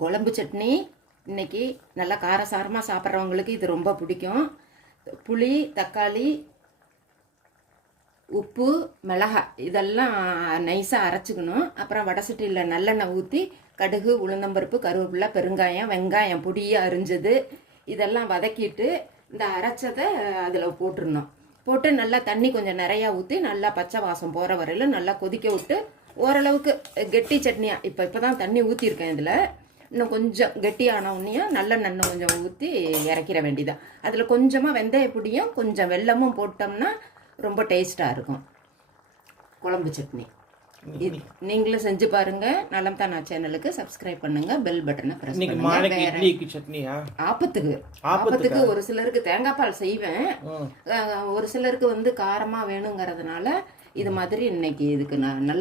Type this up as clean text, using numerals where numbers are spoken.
குழம்பு சட்னி இன்னைக்கு நல்லா காரசாரமாக சாப்பிட்றவங்களுக்கு இது ரொம்ப பிடிக்கும். புளி, தக்காளி, உப்பு, மிளகாய் இதெல்லாம் நைஸாக அரைச்சிக்கணும். அப்புறம் வடை சட்டியில் நல்லெண்ணெய் ஊற்றி கடுகு, உளுந்தம்பருப்பு, கருவேப்பிலை, பெருங்காயம், வெங்காயம் பொடியாக அரிஞ்சது இதெல்லாம் வதக்கிட்டு இந்த அரைச்சதை அதில் போட்டுருணும். போட்டு நல்லா தண்ணி கொஞ்சம் நிறையா ஊற்றி நல்லா பச்சை வாசம் போகிற வரையிலும் நல்லா கொதிக்க விட்டு ஓரளவுக்கு கெட்டி சட்னியாக இப்போ தான் தண்ணி ஊற்றிருக்கேன். இதில் இன்னும் கொஞ்சம் கெட்டியான உடனே நல்லெண்ணெய் கொஞ்சம் ஊற்றி இறக்கிற வேண்டியதான். அதில் கொஞ்சமாக வெந்தய பொடியும் கொஞ்சம் வெல்லமும் போட்டோம்னா ரொம்ப டேஸ்ட்டாக இருக்கும் குழம்பு சட்னி. நீங்களும் செஞ்சு பாருங்க. நலம் தானா சேனலுக்கு சப்ஸ்கிரைப் பண்ணுங்க, பெல் பட்டனை பிரஸ் பண்ணுங்க. ஆப்பத்துக்கு ஒரு சிலருக்கு தேங்காய் பால் செய்வேன், ஒரு சிலருக்கு காரமா வேணுங்கிறதுனால இது மாதிரி இன்னைக்கு இதுக்கு நான் நல்லா